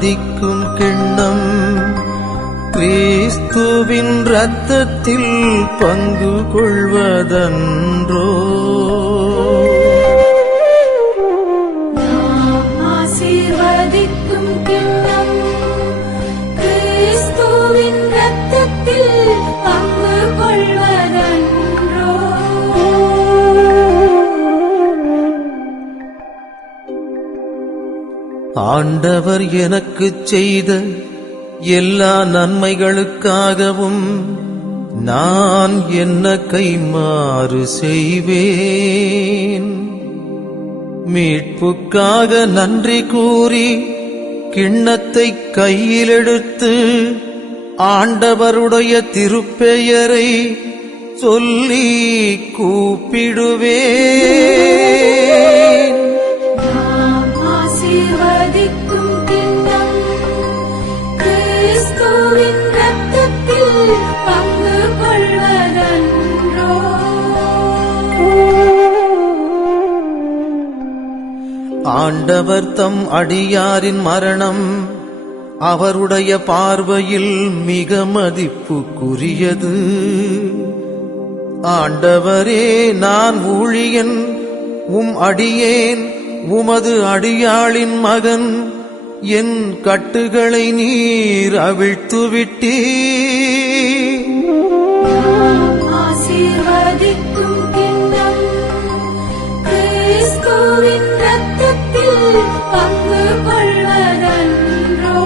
ஆசீர்வதிக்கும் கிண்ணம் கிறிஸ்துவின் இரத்தத்தில் பங்கு கொள்வதன்றோ. ஆசீர்வதிக்கும் கிண்ணம் கிறிஸ்துவின் இரத்தத்தில் பங்கு கொள்வதன்றோ. ஆண்டவர் எனக்குச் செய்த எல்லா நன்மைகளுக்காகவும் நான் என்ன கைமாறு செய்வேன்? மீட்புக்காக நன்றி கூறி கிண்ணத்தை கையிலெடுத்து ஆண்டவருடைய திருப்பெயரை சொல்லி கூப்பிடுவேன். ஆசீர்வதிக்கும் கிண்ணம் கிறிஸ்துவின் இரத்தத்தில் பங்கு கொள்வதன்றோ. ஆண்டவர் தம் அடியாரின் மரணம் அவருடைய பார்வையில் மிக மதிப்புக்குரியது. ஆண்டவரே, நான் ஊழியன், உம் அடியேன், உமது அடியாளின் மகன். என் கட்டுகளை நீர் அவிழ்த்துவிட்டீர். ஆசீர்வதிக்கும் கிண்ணம் கிறிஸ்துவின் இரத்தத்தில் பங்கு கொள்வதன்றோ.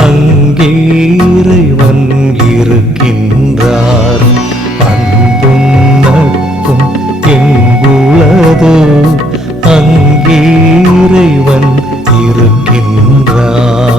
அங்கே இறைவன் இருக்கின்றார். அன்பும் நட்பும் எங்குளதோ அங்கே இறைவன் இருக்கின்றார்.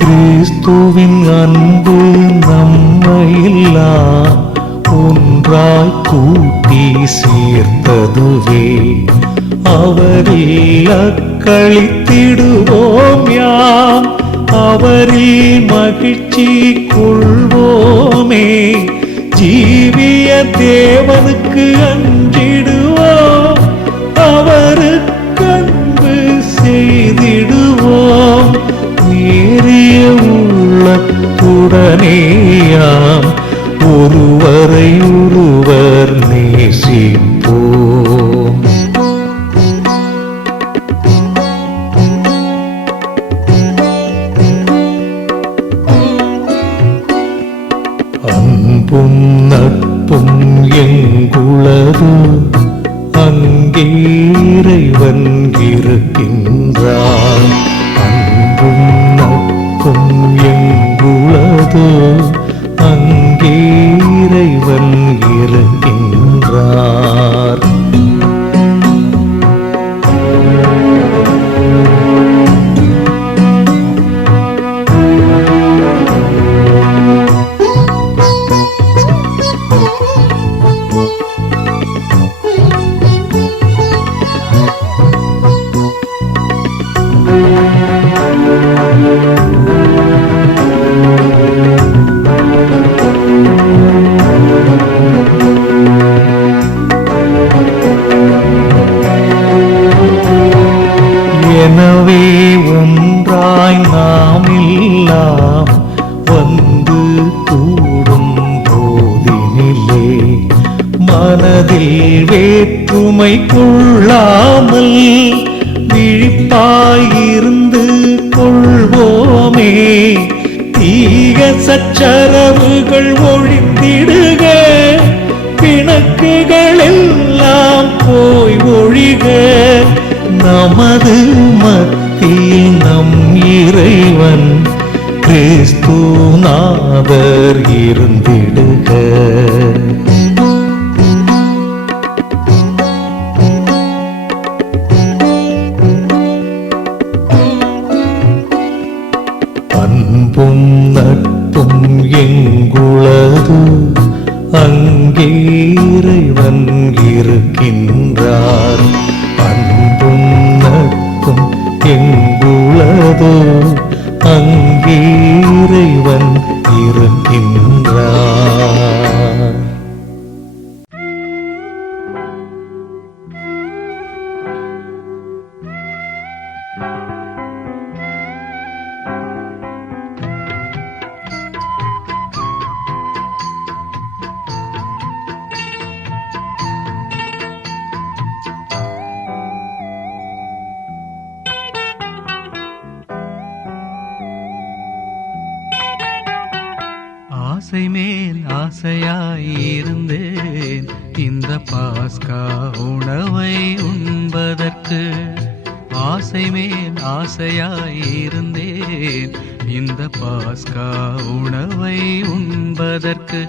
கிறிஸ்துவின் அன்பு நம்மையெல்லாம் ஒன்றாய் கூட்டி சேர்த்ததுவே. அவரில் அக்களித்திடுவோம் யாம், அவரில் மகிழ்ச்சி கொள்வோமே. ஜீவிய தேவனுக்கு அஞ்சிடுவோம், அவருக்கு அன்பு செய்திடுவோம். நேரிய உள்ளத்துடனேயாம் ஒருவரை ஒருவர் நேசிப்போம். அன்பும் நட்பும் எங்குளதோ அங்கே இறைவன் இருக்கின்றார். அன்பும் நட்பும் எங்குளதோ அங்கே இறைவன் இருக்கின்றார். எனவே ஒன்றாய் நாம் எல்லாம் வந்து கூடும் போதினிலே மனதில் வேற்றுமை கொள்ளாமல் விழிப்பாயிருந்து கொள்வோமே. தீய சச்சரவுகள் ஒழிந்திடுக, பிணக்குகள் எல்லாம் போய் ஒழிக. நமது மத்தியில் நம் இறைவன் கிறிஸ்துநாதர் இருந்திடுக. அன்பும் நட்பும் எங்குளது அங்கே இறைவன் இருக்கின்றார். அன்பும் நட்பும் எங்குளதோ அங்கே இறைவன் இருக்கின்றார். ஆசை மேல் ஆசையாயிருந்தேன் இந்த பாஸ்கா உணவை உண்பதற்கு. ஆசை மேல் ஆசையாயிருந்தேன் இந்த பாஸ்கா உணவை உண்பதற்கு.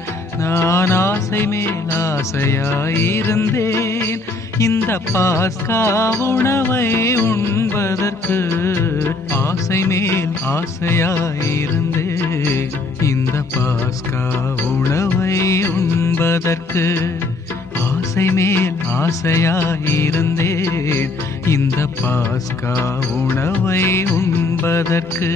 நான் ஆசை மேல் ஆசையாயிருந்தேன் இந்த பாஸ்கா உணவை உண்பதற்கு. ஆசை மேல் ஆசையாயிருந்தேன் இந்த பாஸ்கா உணவை உண்பதற்கு. ஆசை மேல் ஆசையாயிருந்தேன் இந்த பாஸ்கா உணவை உண்பதற்கு.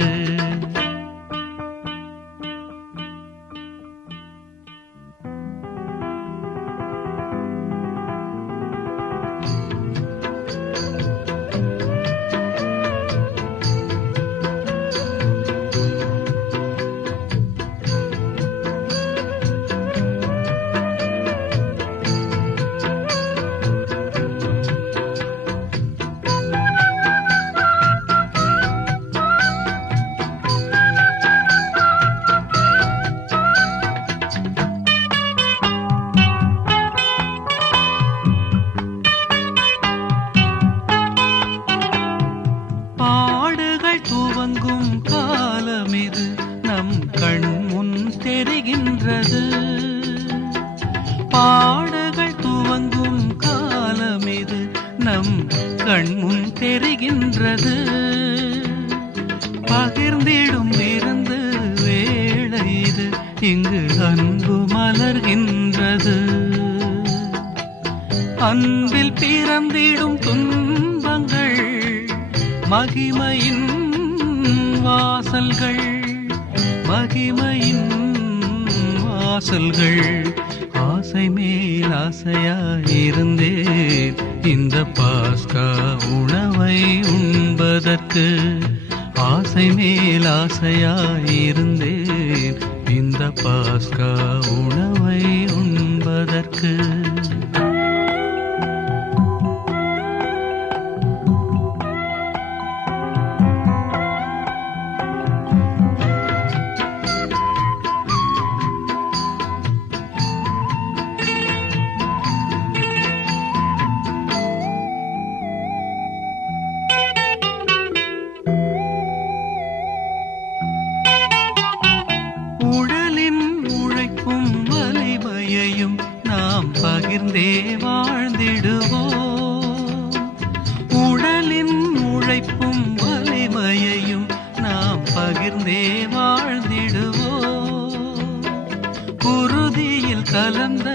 அன்பில் பிறந்திடும் துன்பங்கள் மகிமையின் வாசல்கள், மகிமையின் வாசல்கள். ஆசை மேல் ஆசையாயிருந்தேன் இந்த பாஸ்கா உணவை உண்பதற்கு. ஆசை மேல் ஆசையாயிருந்தேன் இந்த பாஸ்கா உணவை உண்பதற்கு. பகிர்ந்தே வாழ்ந்திடுவோம். உடலின் உழைப்பும் வலிமையையும் நாம் பகிர்ந்தே வாழ்ந்திடுவோம். குருதியில் கலந்த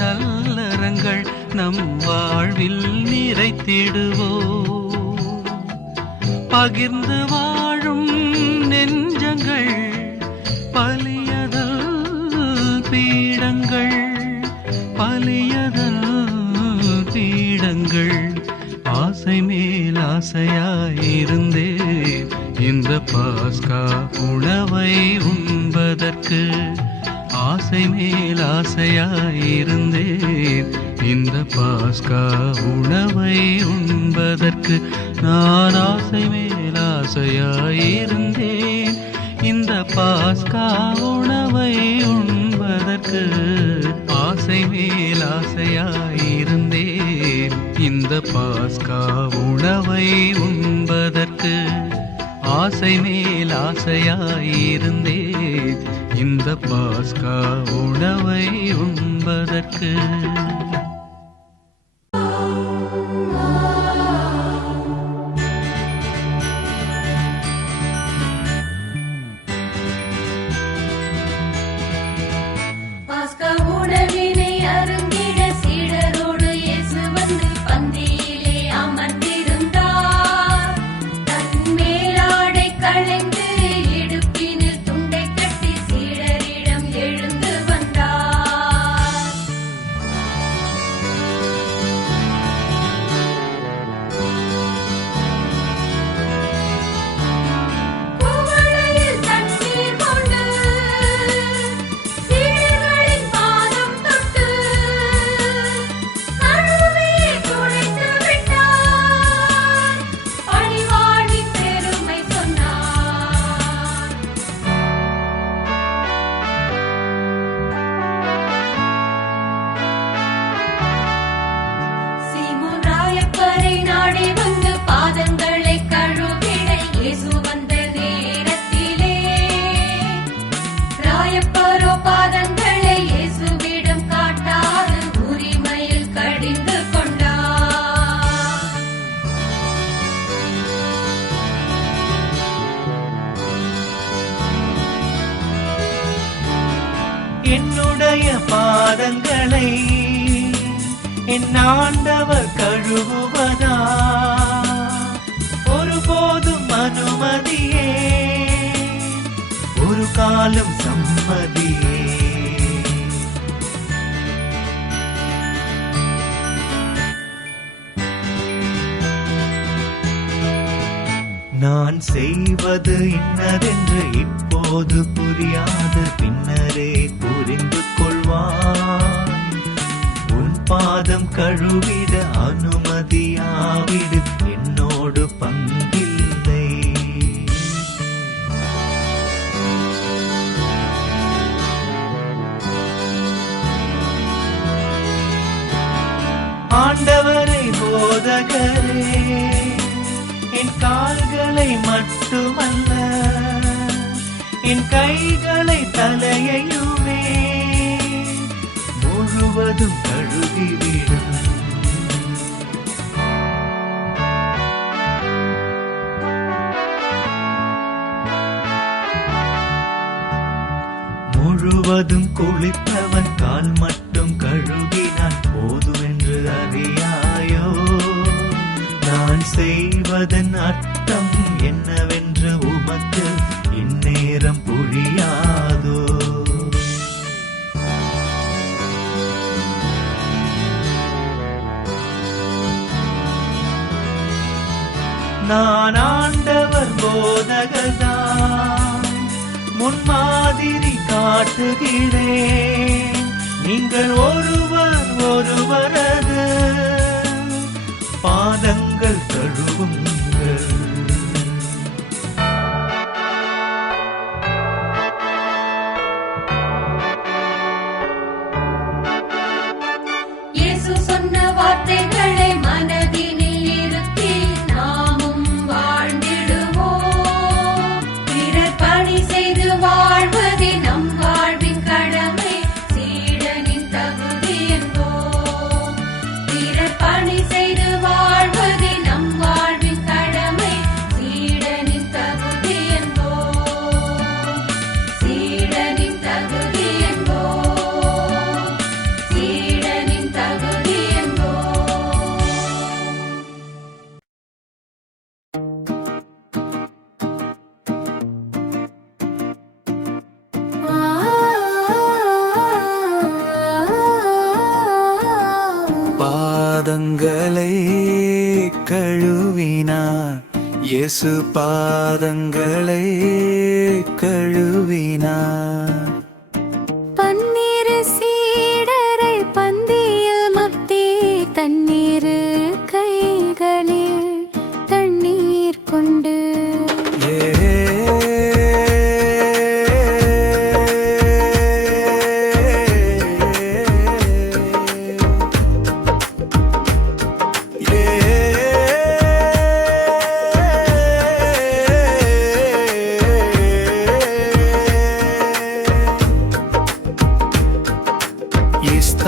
நல்லறங்கள் நம் வாழ்வில் நிறைத்திடுவோம். பகிர்ந்து வாழும் நெஞ்சங்கள் பலியதல் பீடங்கள், பலியதல் பீடங்கள். ஆசை மேல் ஆசையாயிருந்தேன் இந்த பாஸ்கா உணவை உண்பதற்கு. ஆசை மேல் ஆசையாயிருந்தேன் இந்த பாஸ்கா உணவை உண்பதற்கு. நான் ஆசை மேல் ஆசையாயிருந்தேன் இந்த பாஸ்கா உணவை உண்பதற்கு. ஆசை மேல் ஆசையாயிருந்தேன் இந்த பாஸ்கா உணவை உண்பதற்கு. ஆசை மேல் ஆசையாயிருந்தேன் இந்த பாஸ்கா உணவை உண்பதற்கு. என்னுடைய பாதங்களை என் ஆண்டவர் கழுவுவதா? ஒருபோதும் அனுமதியே, ஒரு காலம் சம்மதியே. நான் செய்வது இன்னதென்று இப்போது புரியாது, பின்னரே புரிந்து கொள்வான். உன் பாதம் கழுவிட அனுமதியாவிடு, என்னோடு பங்கில்லை. ஆண்டவரை போதகரே, என் கால்களை மட்டுமல்ல என் கைகளை தலையையுமே முழுவதும் கழுவிவிடும். முழுவதும் குளித்தவன் கால் மட்டும் போதும் கழுகினால் போதுமென்று அறியாயோ? நான் செய்வதன் அர்த்தம் என்னவென்று உமக்கு இந்நேரம் புரியாதோ? நான் ஆண்டவர் போதகர்தான், முன்மாதிரி காட்டுகிறேன். நீங்கள் ஒருவரது பாதங்கள் கழுவுங்கள். இயேசு சொன்ன வார்த்தைகளை மனதினில் இருத்தி நாமும் வாழ்ந்திடுவோம். பிறர் பணி செய்து வாழ்வதே நம் வாழ்வின் கடமை, சீடனின் தகுதி என்போம். பிறர் பணி செய்து வாழ்வதே நம் வாழ்வின் கடமை, சீடனின் தகுதி என்போம். சீடனின் தகுதி என்போம். சீடனின் தகுதி என்போம். பாதங்களை கழுவினார் இயேசு, பாதங்களை கழுவினார். பன்னிரு சீடரை பந்தியில் மத்தி தண்ணீரு கைகளில் தண்ணீர் கொண்டு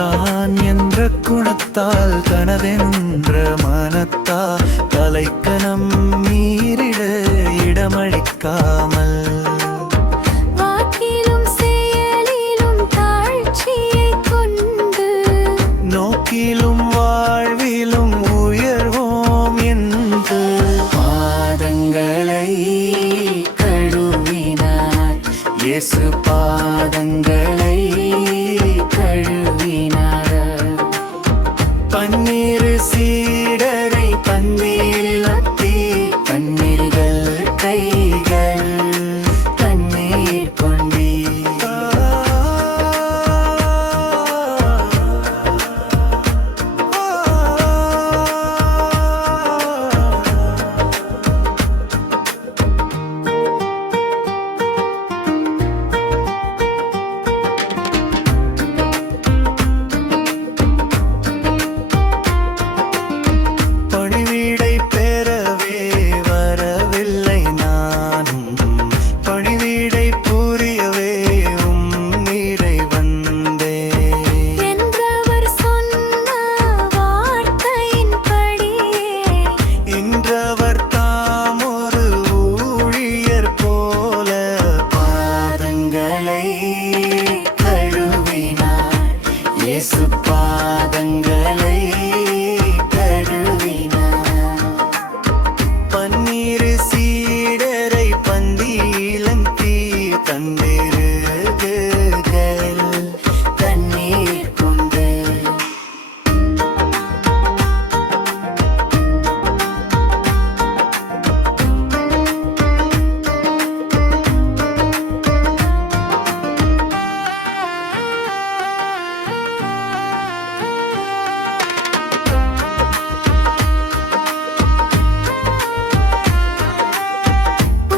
தான் என்ற குணத்தால் தனதென்ற மனத்தால் தலைக்கணம் மீறிட இடமளிக்காமல் வாக்கிலும் செயலிலும் தாழ்ச்சியை கொண்டு நோக்கிலும் வாழ்விலும் உயர்வோம் என்று பாதங்களை கழுவினார் இயேசு, பாதங்களை கழுவினார். பன்னிரு சீடரை பந்தியில் அத்தி தண்ணீர்கள் கைகள் தண்ணீர் கொண்டீர். பணிவிடை பெறவே வரவில்லை நானும், பணிவிடை புரியவே உம்மிடை வந்தேன் என்றவர் சொன்ன வார்த்தையின்படியே இன்றவர் தாம் ஒரு ஊழியர் போல பாதங்களை கழுவினார் இயேசு, பாதங்களை கழுவினார். பன்னிரு சீடரை பந்தியிலந்தி தண்ணீர்கள் தண்ணீர் கொண்டு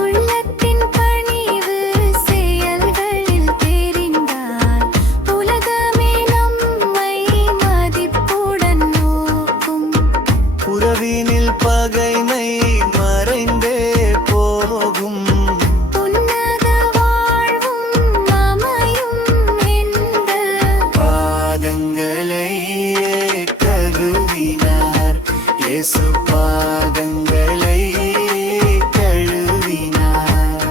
உள்ளத்தின் பணிவு செயல்களில் தெரிந்தால் உலகமே நம்மை மதிப்புடன் நோக்கும். உறவினில் பகைமை மறைந்தே போகும். உன்னத வாழ்வும் அமையும் என்ற பாதங்களை கழுவினார் இயேசு, பாதங்களை கழுவினார்.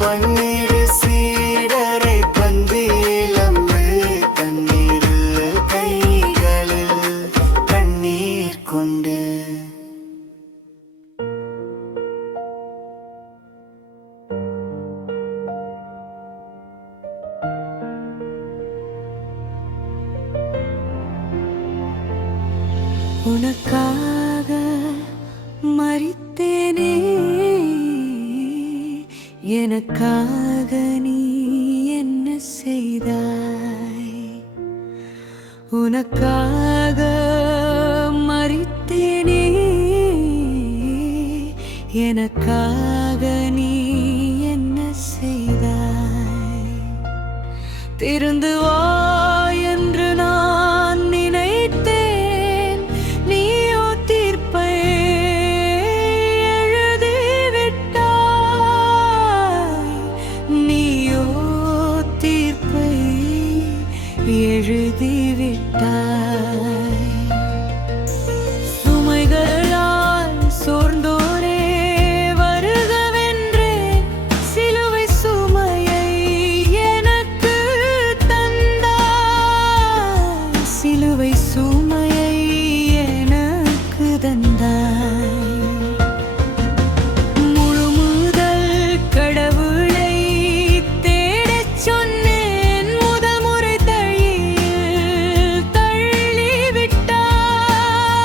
பன்னிரு சீடரை பந்தியில் அம்பு தண்ணீர் உனக்காக மரித்தேனே, எனக்காக நீ என்ன செய்தாய்? உனக்காக மரித்தேனே, எனக்காக நீ என்ன செய்தாய்? திருந்து வா என்று நான் நினைத்தேன், நீயோ தீர்ப்பை எழுதிவிட்டாய். நீயோ தீர்ப்பை எழுதிவிட்டாய். சுமைகளால் சோர்ந்தோரே வருகவென்றே சிலுவை சுமையை எனக்கு தந்தாய். சிலுவை சுமையை எனக்கு தந்தாய். முழு முதல் கடவுளை தேடச் சொன்னேன், முதல் முறை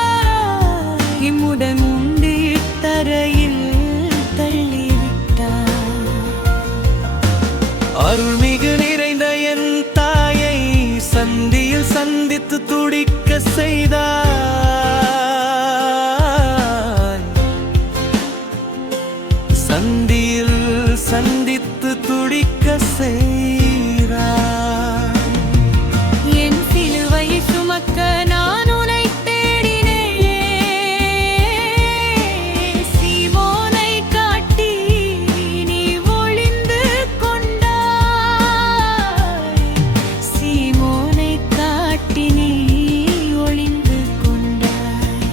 தள்ளிவிட்டாய். இம்முடன் உண்டு தரையில் தள்ளிவிட்டாய். அருள்மிகு நிறைந்த என் தாயை சந்தியில் சந்தித்து துடிக்க செய்தாய். சந்தியில் சந்தித்து துடிக்க செய்தாய். என் சிலுவையை சுமக்க நான் உன்னை தேடினேன். சீமோனை காட்டி நீ ஒளிந்து கொண்டாய். சீமோனை காட்டி நீ ஒளிந்து கொண்டாய்.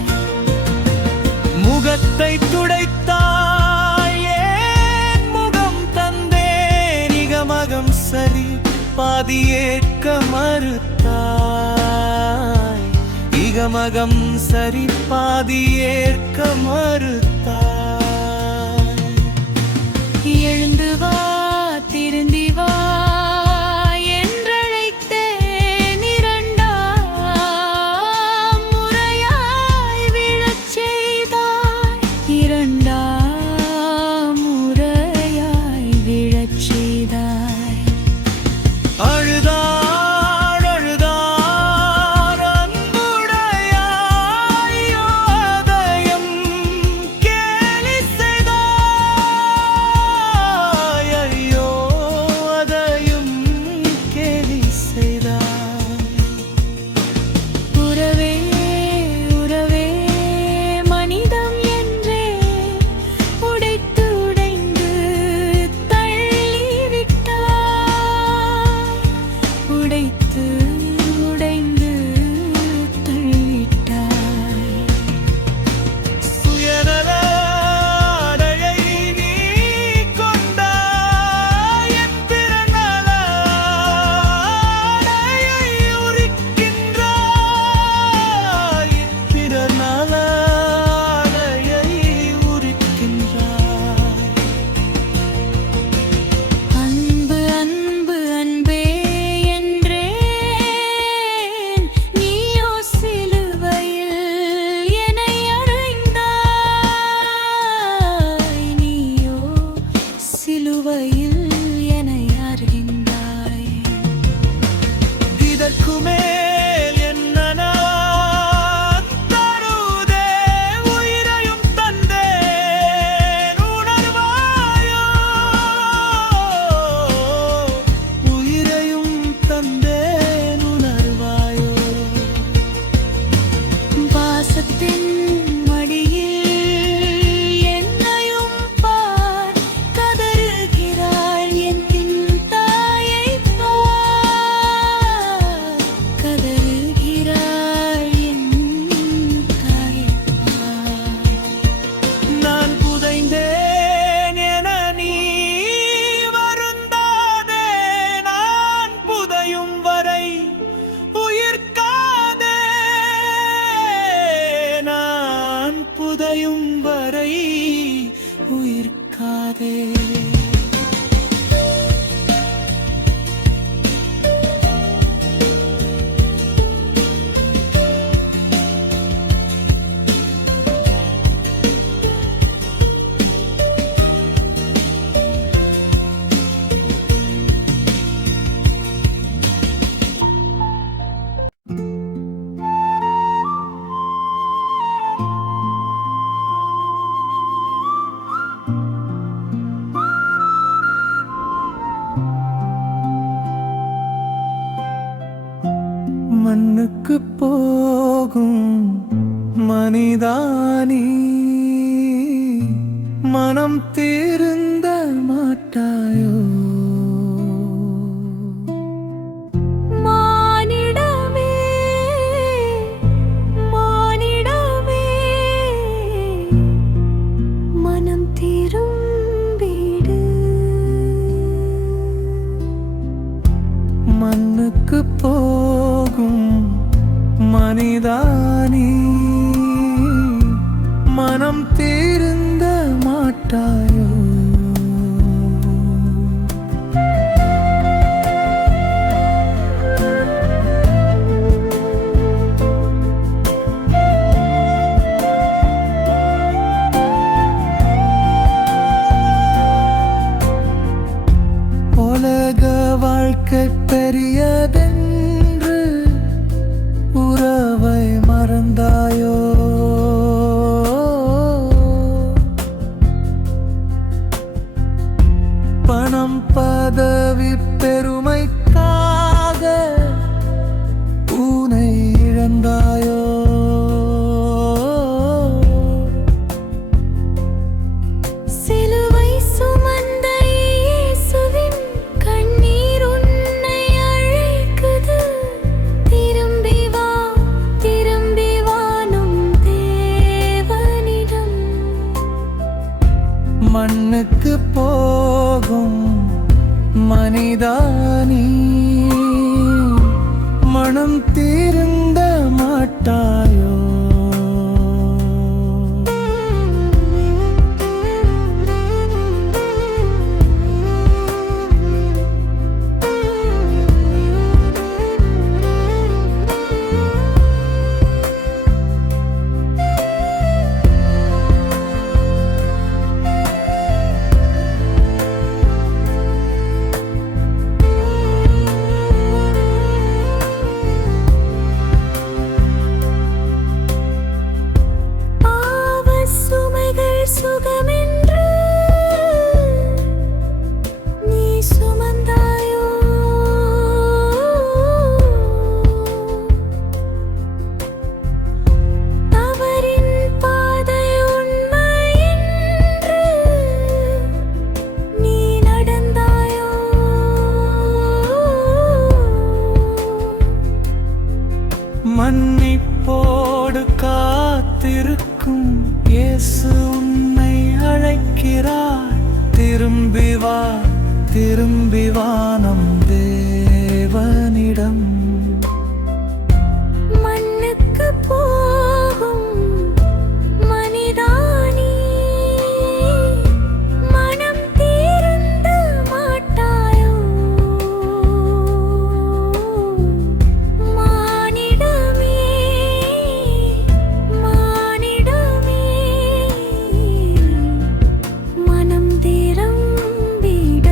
முகத்தை துடைத்தாய், ஏன் முகம் தந்தேன். நிகமகம் சரி பாதி ஏற்க மறுத்தாய். இகமகம் சரி பாதி ஏற்க மறுத்தாய். எழுந்து வா, திருந்தி வா என்றழைத்தேன். இரண்டாம் முறையாய் விழச் செய்தாய். இரண்டாம் முறையாய் விழச் செய்தாய். அழுதார் அழுதார் அன்புடையாய், அதயம் கேலி செய்தாய். ஐயோ அதையும் கேலி செய்தாய். உறவே உறவே மனிதம் என்றே உடைத்து உடைந்து தள்ளிவிட்டாய். உடைத்து உடைந்து தள்ளிவிட்டாய். சுயநல ஆடையை நீ கொண்டாய். என் பிறநல ஆடையை உரிக்கின்றாய். என் பிறநல ஆடையை உரிக்கின்றாய். அன்பு அன்பு அன்பே என்றேன், நீயோ சிலுவையில் என்னை அறைந்தாய். நீயோ சிலுவையில் என்னை அறைந்தாய். இதற்கு மேல் என்ன நான் தருதே? உயிரையும் தந்தேன் உணர்வாயோ? உயிரையும் தந்தேன் உணர்வாயோ? பாசத்தின் மடியில் என்னையும் பார், கதறுகிறாள் என் பின் தாயைப் பார். மனிதானி மனம் தீர்ந்த மாட்டாயோ மானிடமே மானிடமே மனம் திரும்பிடு மண்ணுக்கு போகும் மனிதானி மனம் தீர்ந்த மாட்டாயோ உலக வாழ்க்கை பெரியதென்று உறவை மறந்தாயோ பணம் பதவி பெருமைக்காக உனை இழந்தாயோ சிலுவை சுமந்த இயேசுவின் கண்ணீர் உன்னை அழைக்குது திரும்பி வா நம் தேவனிடம் மண்ணுக்கு போகும் மனிதானி மனம் தீர்ந்த மாட்டாயோ பாவ சுமைகள் சுகமென்று நீ சுமந்தாயோ தவறின் பாதை உண்மை என்று நீ நடந்தாயோ மன்னிப்போடு காத்திருக்கும் இயேசு உன்னை அழைக்கிறார் திரும்பி வா நம் தேவனிடம் மண்ணுக்கு போகும் மனிதானி மனம் தீர்ந்த மாட்டாயோ மானிடமே மானிடமே மனம் திரும்பிட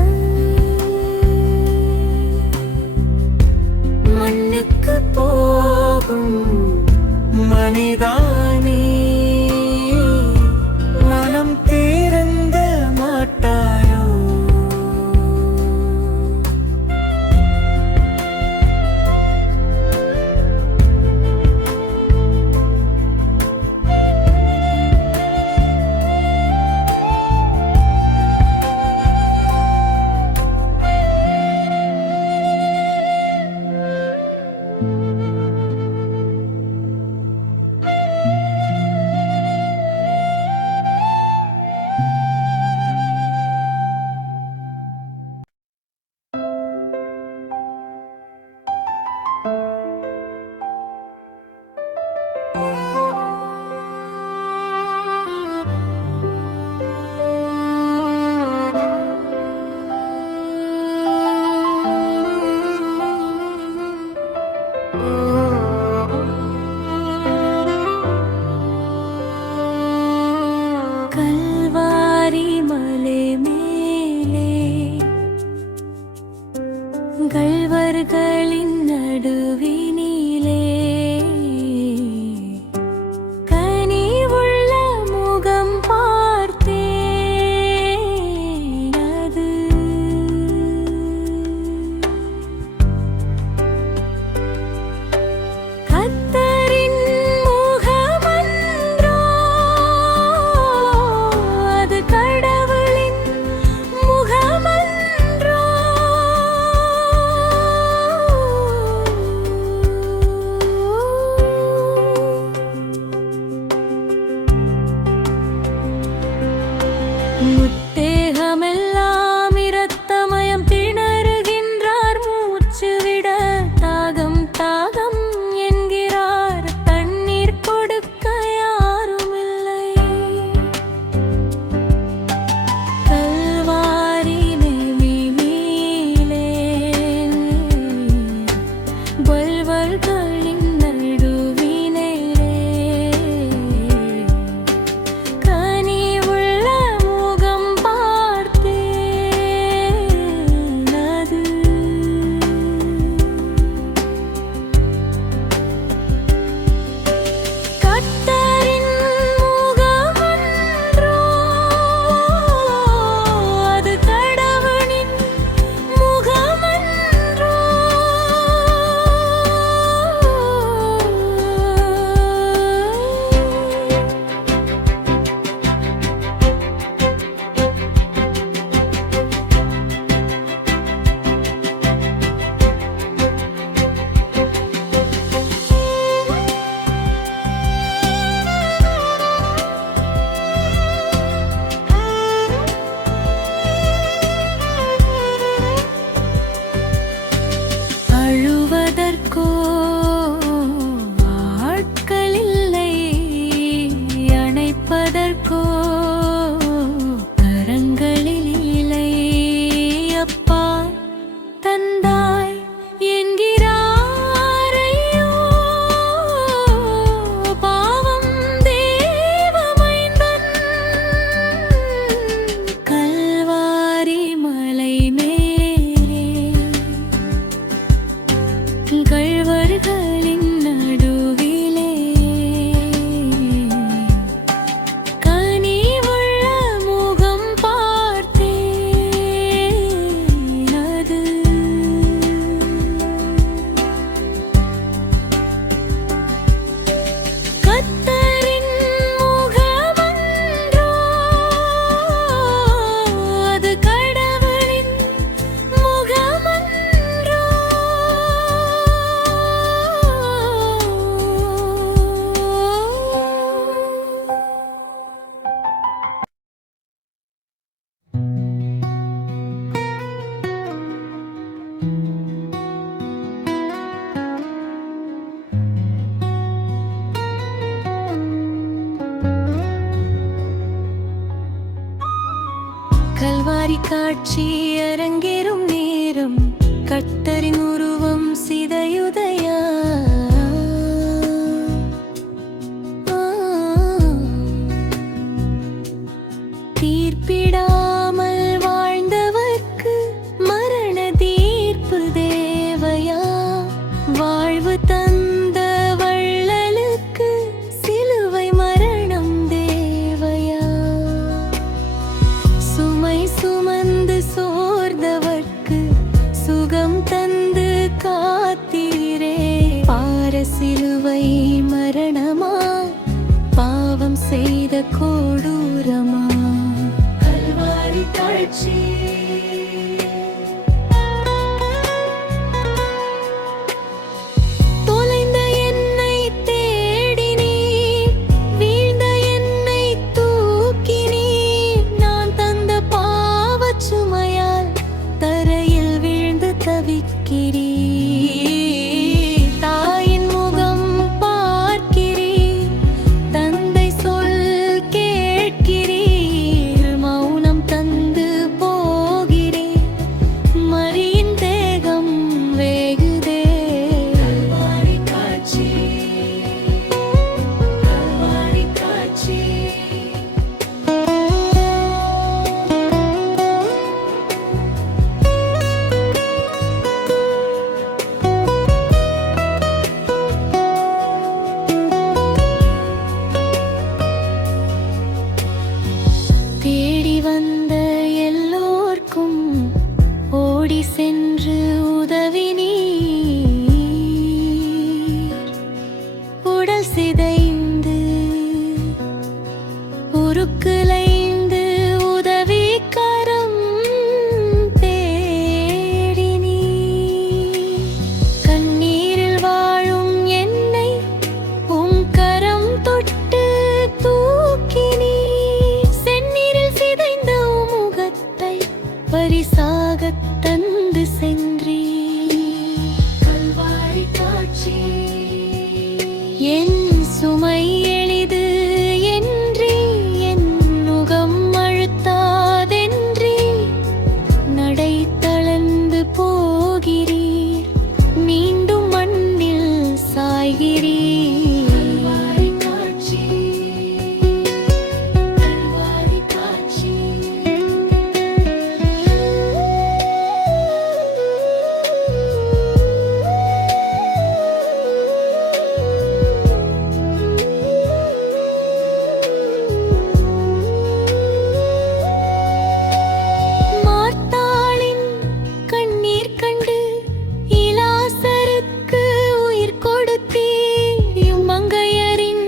காட்சி அரங்கேறும் நேரம் கர்த்தரின் உருவம் சிதையுதையா தீர்ப்பிடாமல் வாழ்ந்தவர்க்கு மரண தீர்ப்பு தேவையா வாழ்வு தந்த வள்ளலுக்கு சிலுவை மரணம் தேவையா சுமை சுமந்து சோர்ந்தவர்க்கு சுகம் தந்து காத்தீரே பார சிலுவை மரணமா பாவம் செய்த கொடூரமா கல்வாரி காட்சி தொலைந்த என்னை தேடினீர் வீழ்ந்த என்னை தூக்கினீர் நான் தந்த பாவச் சுமையால் தரையில் வீழ்ந்து தவிக்கிறீர் தாயின் முகம் பார்க்கிறீர் தந்தை சொல் கேட்கிறீர் மௌனம் தந்து போகிறீர் மரியின் தேகம் வேகுதே கல்வாரி காட்சி கல்வாரி காட்சி தேடி வந்த எல்லோர்க்கும் ஓடி சென்று உதவி நீர் உடல் சிதைந்து உருக்குலைந்து உதவி கரம் தேடி நீர் கண்ணீரில் வாழும் என்னை உம் கரம் தொட்டு தூக்கினீர் செந்நீரில் சிதைந்த உம் முகத்தை பரிசாகத் தந்து சென்றீர் கல்வாரி காட்சி என் சுமை எளிது என்றே என் முகம் அழுத்தாதென்றே நடை தளர்ந்து போகிறீர் மீண்டும் மண்ணில் சாய்கிறீர் கல்வாரி காட்சி கல்வாரி காட்சி மார்த்தாளின் கண்ணீர் கண்டு இலாசருக்கு உயிர் கொடுத்தீர் மங்கையரின்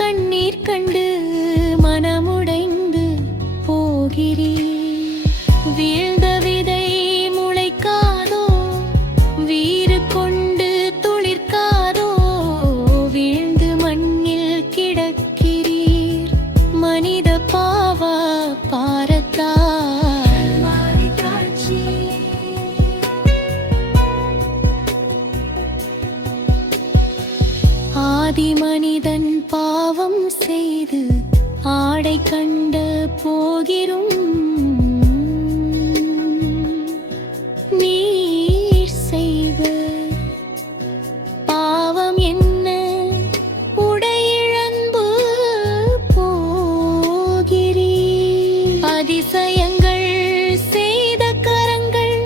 கண்ணீர் கண்டு மனமுடைந்து போகிறீர் வீழ்ந்த விதை முளைக்காதோ வீறு கொண்டு துளிர்க்காதோ வீழ்ந்து மண்ணில் கிடக்கிறீர் மனித பாவ பாரத்தால் காட்சி ஆதி மனிதன் பாவம் செய்து ஆடை கண்டு போகிறோம் நீர் செய்த பாவம் என்ன உடையிழந்து போகிறீர் அதிசயங்கள் செய்த கரங்கள்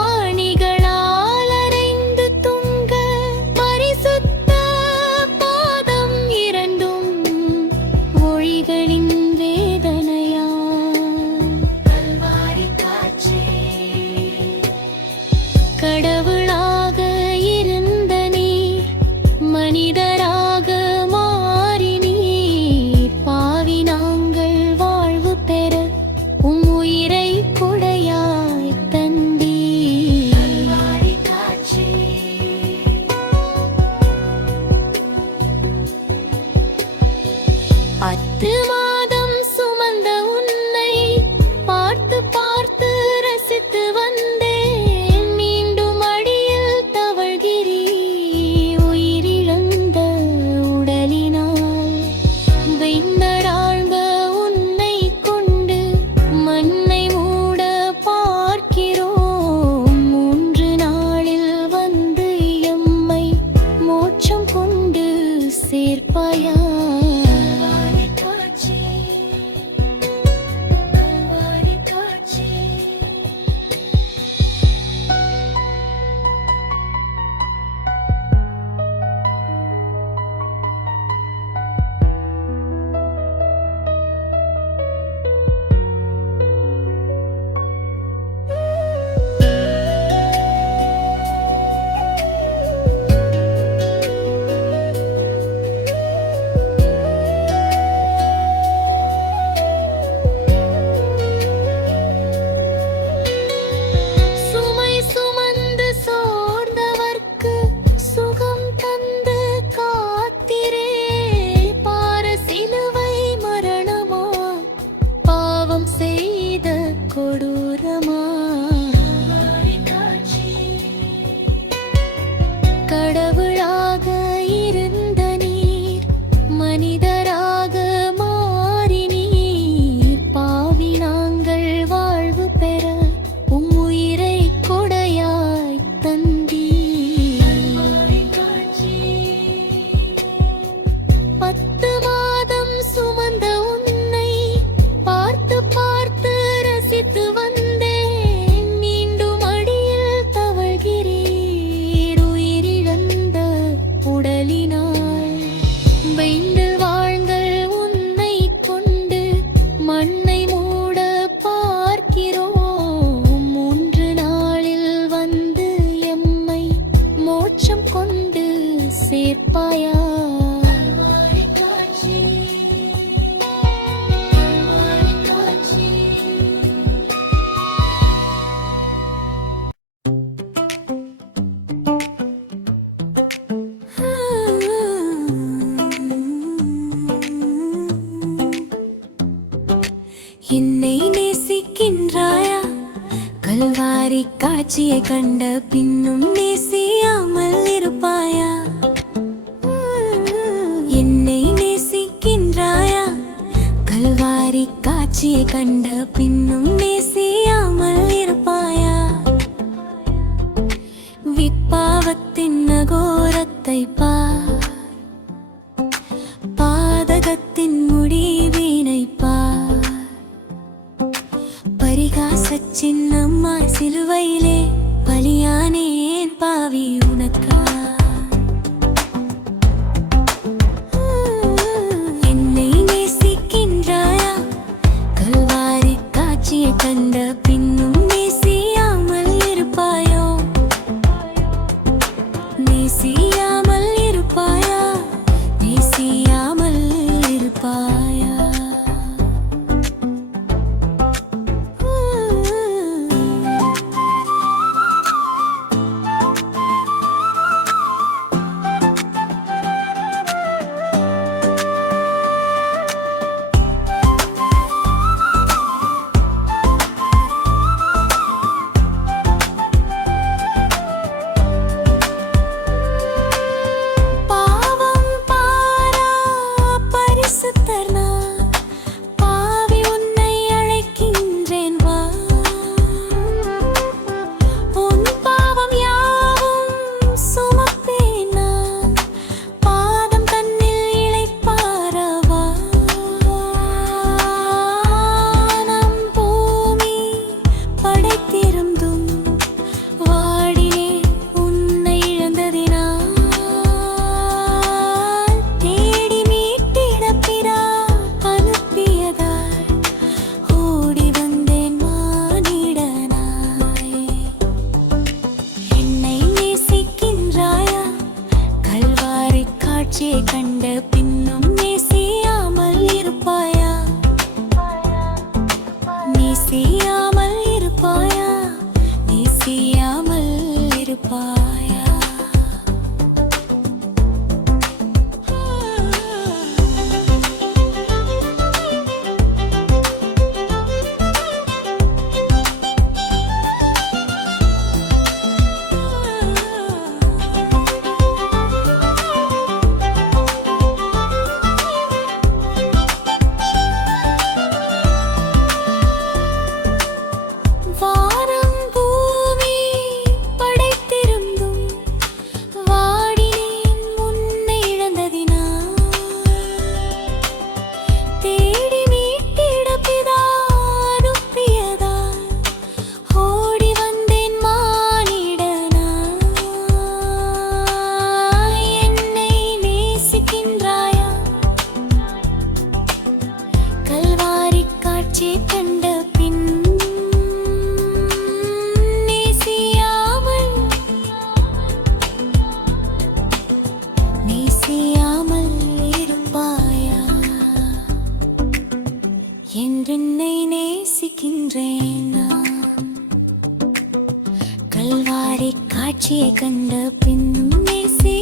ஆணிகளால் அறைந்து துங்க பரிசுத்த பாதம் இரண்டும் மொழிகளின் வேதனையா ஏற்பாயா? என்னை நேசிக்கின்றாயா? கல்வாரி காட்சியை கண்ட பின்னும் நேசியாமல் இருப்பாயா? என்னை நேசிக்கின்றாயா? கல்வாரி காட்சியை கண்ட பின்னும் நேசியாமல் இருப்பாயா? விப்பாவத்தின் அகோரத்தை பார், பாதகத்தின் முடிவினை பார். பரிகாசச் சின்னம்மாய் சிலுவையிலே பலியானேன் பாவி உனக்கா. என்னை நேசிக்கின்றாயா? கல்வாரி காட்சியை கண்ட பின்னும் நேசியாமல் இருப்பாயோ? நேசியாமல் இருப்பாயா? நேசியாமல் இருப்பாயா? பாவம் பாரா பரிசுத்தர் நான், பாவி உன்னை அழைக்கின்றேன் வா. உன் பாவம் யாவும் சுமப்பேன் நான், பாதம் தன்னில் இளைப்பாரவா. நம் பூமி படைத்திருந்தும் வாடினே உன்னை இழந்ததினால், தேடி மீட்டிட பிதா அனுப்பியதால் ஓடி வந்தேன் மானிடனாய். என்னை நேசிக்கின்றாயா? கல்வாரி காட்சியை கண்ட பின்னும் நேசியாமல் இருப்பாயா? நேசியாமல் இருப்பாயா? நேசியாமல் இருப்பாயா? வானம் பூமி படைத்திருந்தும் வாடினேன் உன்னை இழந்ததினால், தேடி மீட்டிட பிதா அனுப்பியதால் ஓடி வந்தேன் மானிடனாய். என்னை நேசிக்கின்றாயா? கல்வாரி காட்சி கண்ட பின் நேசியாமல் நேசியாமல் இருப்பாயா? என்றென்னை நேசிக்கின்றேன் நான், கல்வாரி காட்சியை கண்ட பின் நேசி